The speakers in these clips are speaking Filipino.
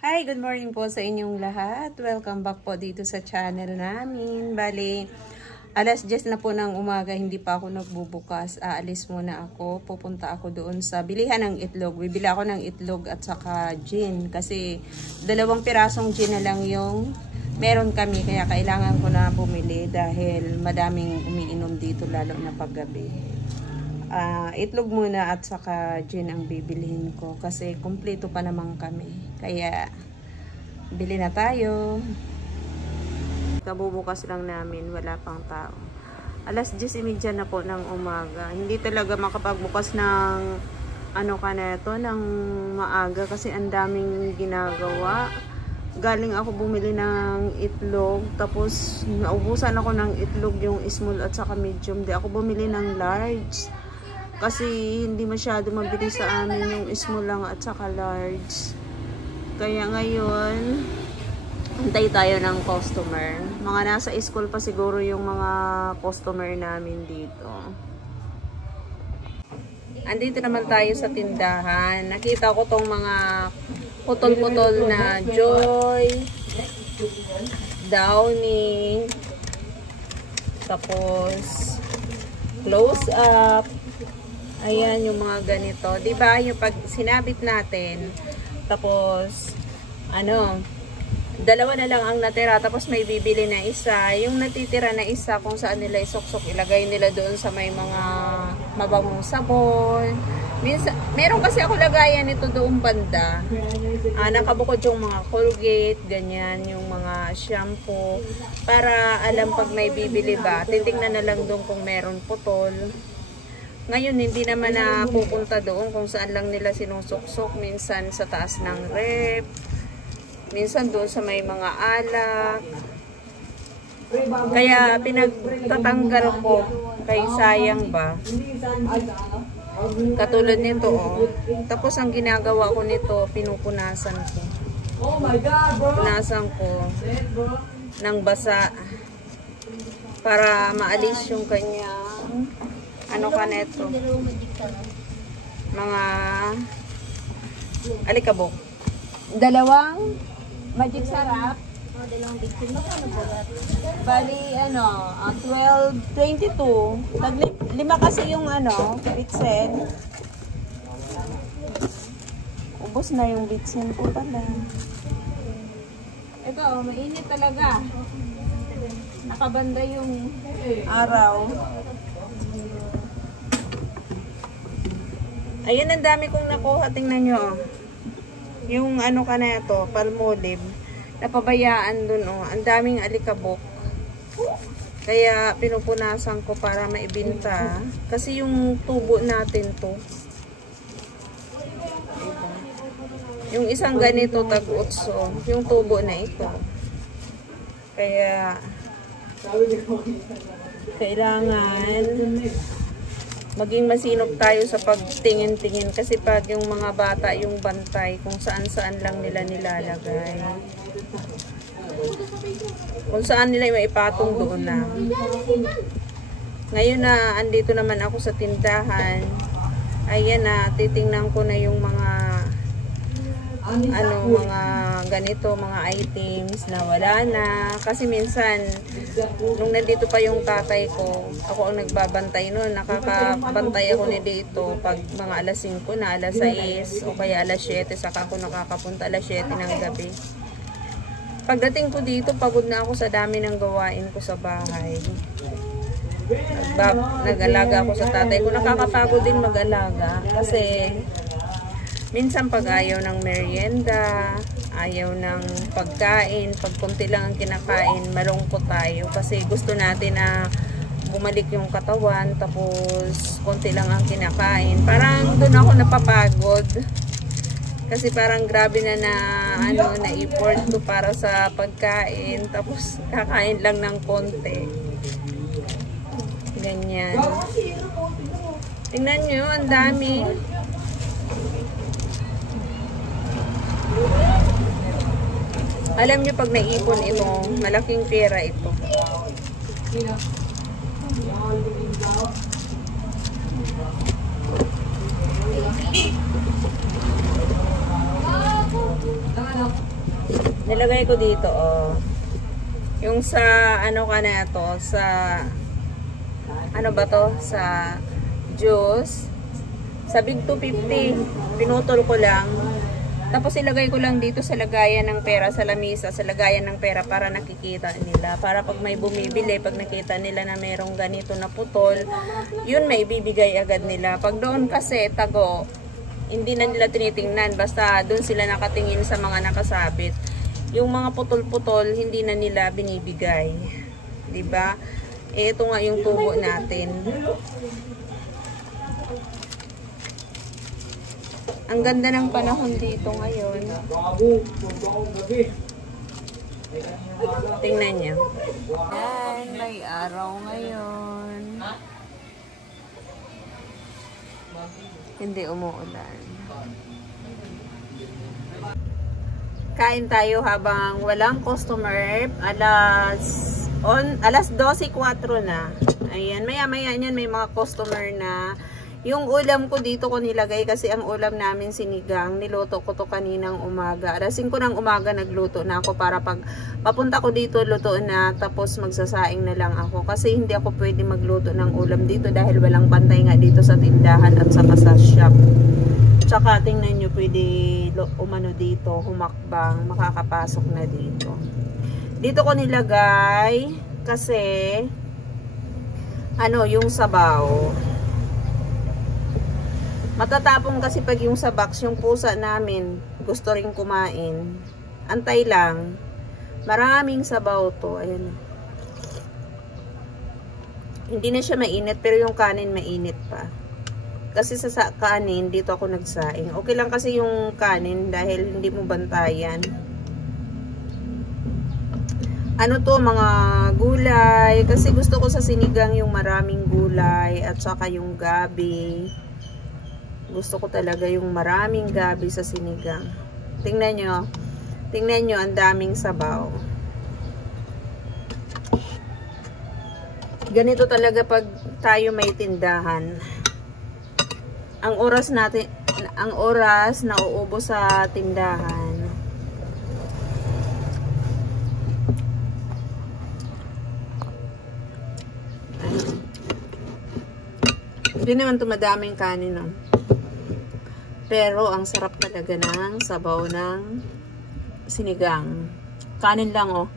Hi, good morning po sa inyong lahat. Welcome back po dito sa channel namin. Bali, alas 10 na po ng umaga, hindi pa ako nagbubukas. Aalis muna ako. Pupunta ako doon sa bilihan ng itlog. Bibili ako ng itlog at saka gin. Kasi 2 pirasong gin na lang yung meron kami. Kaya kailangan ko na bumili dahil madaming umiinom dito lalo na paggabi. Itlog muna at saka gin ang bibilihin ko kasi kumpleto pa naman kami. Kaya bili na tayo. Kabubukas lang namin, wala pang tao. Alas 10:30 na po ng umaga. Hindi talaga makapagbukas ng ng maaga kasi ang daming ginagawa. Galing ako bumili ng itlog, tapos naubusan ako ng itlog, yung small at saka medium. Di ako bumili ng large kasi hindi masyado mabili sa amin yung small lang at saka large. Kaya ngayon, antay tayo ng customer. Mga nasa school pa siguro yung mga customer namin dito. Andito naman tayo sa tindahan. Nakita ko tong mga putol-putol na Joy, Downy, tapos Close Up. Ayan yung mga ganito. Diba yung pag sinabit natin, tapos dalawa na lang ang natira, tapos may bibili na isa. Yung natitira na isa, kung saan nila isuksok, ilagay nila doon sa may mga mabangong sabon. Minsan, meron kasi ako lagayan nito doon banda. Nakabukod yung mga Colgate, ganyan, yung mga shampoo. Para alam pag may bibili ba, titingnan na lang doon kung meron putol. Ngayon, hindi naman na pupunta doon kung saan lang nila sinusuksok. Minsan sa taas ng rep, minsan doon sa may mga alak. Kaya pinagtatanggal ko, kay sayang ba. Katulad nito, oh. Tapos ang ginagawa ko nito, pinupunasan ko. Punasan ko ng basa para maalis yung kanyang neto, mga alikabok. 2 magic sarap. Dalawang bitsin. Bali, 12, 22. 5 kasi yung bitsin. Ubos na yung bitsin ko pala. Ito, mainit talaga. Nakabanda yung araw. Ayun, ang dami kong nakuha. Tingnan nyo. Yung Palmolive. Napabayaan dun, oh. Ang daming alikabok. Kaya pinupunasan ko para maibenta. Kasi yung tubo natin to. Diba? Yung isang ganito tag-8. Yung tubo na ito. Kaya kailangan maging masinop tayo sa pagtingin-tingin kasi pag yung mga bata yung bantay kung saan-saan lang nila nilalagay. Kung saan nila maipatong doon na. Ngayon na andito naman ako sa tindahan, ayan na, titingnan ko na yung mga mga ganito, mga items na wala na. Kasi minsan, nung nandito pa yung tatay ko, ako ang nagbabantay noon. Nakakabantay ako ni dito pag mga alas 5 na, alas 6, o kaya alas 7, saka ako nakakapunta alas 7 ng gabi. Pagdating ko dito, pagod na ako sa dami ng gawain ko sa bahay. Nag-alaga ako sa tatay ko. Nakakapagod din mag-alaga kasi minsan pag ayaw ng merienda, ayaw ng pagkain, pag konti lang ang kinakain, malungkot tayo. Kasi gusto natin na bumalik yung katawan, tapos konti lang ang kinakain. Parang doon ako napapagod. Kasi parang grabe na na-effort ko para sa pagkain, tapos kakain lang ng konti. Ganyan. Tingnan nyo, ang dami. Alam niyo pag naipon ito, malaking pera ito. Nilagay ko dito, oh. Yung sa, ano ka na to, sa, ano ba to, sa juice. Sa Big 250, pinutol ko lang. Tapos ilagay ko lang dito sa lagayan ng pera, sa lamisa, sa lagayan ng pera para nakikita nila. Para pag may bumibili, pag nakita nila na merong ganito na putol, yun may bibigay agad nila. Pag doon kasi, tago, hindi na nila tinitingnan. Basta doon sila nakatingin sa mga nakasabit. Yung mga putol-putol, hindi na nila binibigay. Diba? Eh, ito nga yung tubo natin. Ang ganda ng panahon dito ngayon. Tingnan nyo. Yan, may araw ngayon. Hindi umuulan. Kain tayo habang walang customer. Alas 12:04 na. Ayan, maya-maya niyan may mga customer na. Yung ulam ko dito ko nilagay kasi ang ulam namin sinigang. Niluto ko to kaninang umaga. Alas 5 ng umaga nagluto na ako para pag papunta ko dito luto na tapos magsasaing na lang ako. Kasi hindi ako pwede magluto ng ulam dito dahil walang bantay nga dito sa tindahan at saka sa shop. Tsaka tingnan nyo pwede umano dito, humakbang, makakapasok na dito. Dito ko nilagay kasi ano yung sabaw. Matatapong kasi pag yung sa box, yung pusa namin, gusto rin kumain. Antay lang. Maraming sabaw to. Ayan. Hindi na siya mainit, pero yung kanin mainit pa. Kasi sa kanin, dito ako nagsaing. Okay lang kasi yung kanin dahil hindi mo bantayan. Ano to, mga gulay. Kasi gusto ko sa sinigang yung maraming gulay at saka yung gabi. Gusto ko talaga yung maraming gabi sa sinigang. Tingnan nyo, ang daming sabaw. Ganito talaga pag tayo may tindahan. Ang oras na uuubos sa tindahan. Hindi naman ito madaming kanin, no? Pero ang sarap talaga ng sabaw ng sinigang. Kanin lang, oh.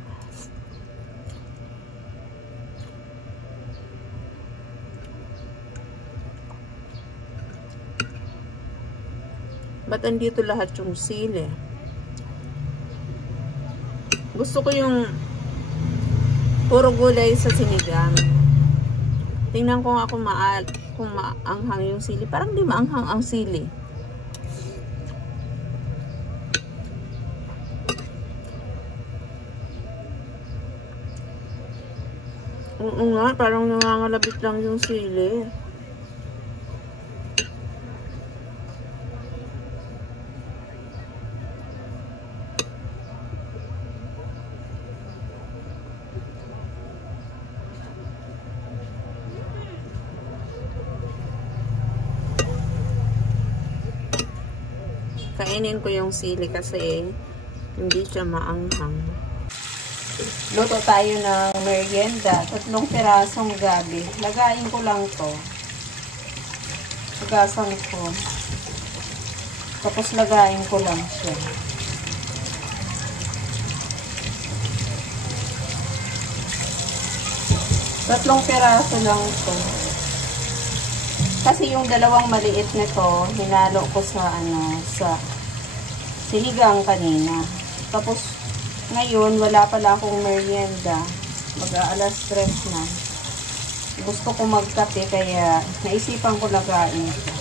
Ba't andito lahat yung sili? Gusto ko yung puro gulay sa sinigang. Tingnan ko nga kung maanghang yung sili. Parang di maanghang ang sili. Oo nga, parang nangangalabit lang yung sili. Kainin ko yung sili kasi hindi siya maanghang. Luto tayo ng merienda. 3 pirasong gabi. Lagayin ko lang to. Hugasan ko. Tapos lagayin ko lang siya. Tatlong piraso lang to. Kasi yung dalawang maliit nito, hinalo ko sa sa sinigang kanina. Tapos ngayon, wala pala akong merienda. Mag-aalas 3 na. Gusto ko magkape kaya naisipan ko lagain ito.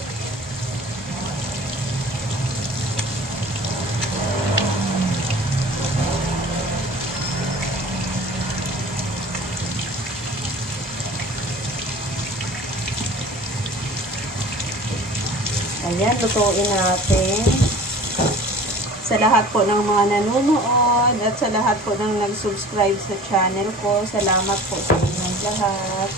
Ayan, lutuin natin. Sa lahat po ng mga nanonood at sa lahat po ng nag-subscribe sa channel ko, salamat po sa inyong lahat.